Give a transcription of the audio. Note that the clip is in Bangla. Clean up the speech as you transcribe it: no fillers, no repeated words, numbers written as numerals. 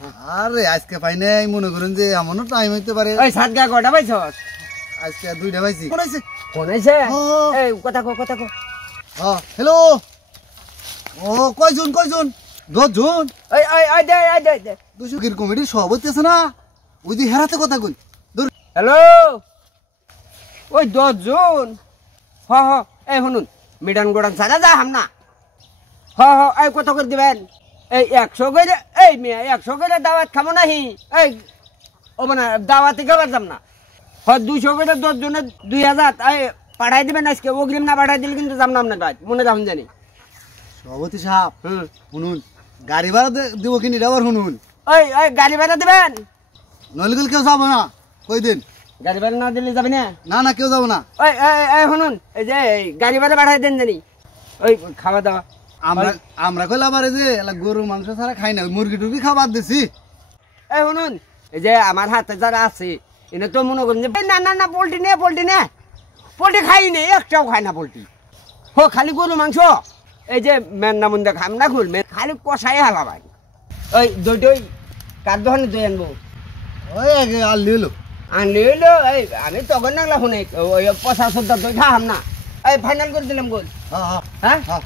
আরে আজকে পাই নাই মনে করেন যে এমনও টাইম হইতে পারে। ওই সাত গা কটা পাইছস? আজকে 2টা পাইছি। কোন আইছে? কোন আইছে? এই কথা কো। হ্যাঁ হ্যালো। ও কয়জন 10 জন। এই দে। দুশোকির কমিটির সভাপতি আছে না, ওই যে হেরাতে কথা কই। হ্যালো ওই 10 জন। হ এই শুনুন মিডান গোডান সাজা যা হামনা। হ এই কত করে দিবেন? এই 100 করে। এই মিয়া 100 করে দাওয়াত খাবো নাহি। এই ও মানে দাওয়াতে খাবার যাম না। 200 করে 10 জনের 2000 এই পাঠাই দিবেন আজকে। অগ্রিম না পাঠাই দিলে কিন্তু যাম না আপনার কাজ মনে যাবেন জানি। সভাপতি সাহেব শুনুন, গাড়ি ভাড়া দেবো কিনি আবার শুনুন। ওই গাড়ি ভাড়া দিবেন? নলিগুল কেউ যাবো না কই দিন। গাড়ি ভাড়া না দিলে যাবে না? না কেউ যাবো না। ওই শুনুন এই যে গাড়ি ভাড়া পাঠাই দেন জানি। ওই খাওয়া দাওয়া আমরা কইলে আবার এই যে গরু মাংস ছাড়া খাই না, মুরগি টুরগি খাবার দিছি। এই শুনুন এই যে আমার হাতে যারা আছে এনে তো মনে করেন যে না পোল্ট্রি নে পোল্ট্রি খাই নে, একটাও খাই না পোল্ট্রি। খালি গরু মাংস। এই যে মেন্না মুন্দা খাম না খুল খালি কষাই হালা ভাই। ওই দই কার দোকানে দই আনবো? ওই আগে আনলি হলো এই আমি তখন নাগলা শুনে ওই 50 দই খাম না। এই ফাইনাল করে দিলাম গোল। হ্যাঁ হ্যাঁ হ্যাঁ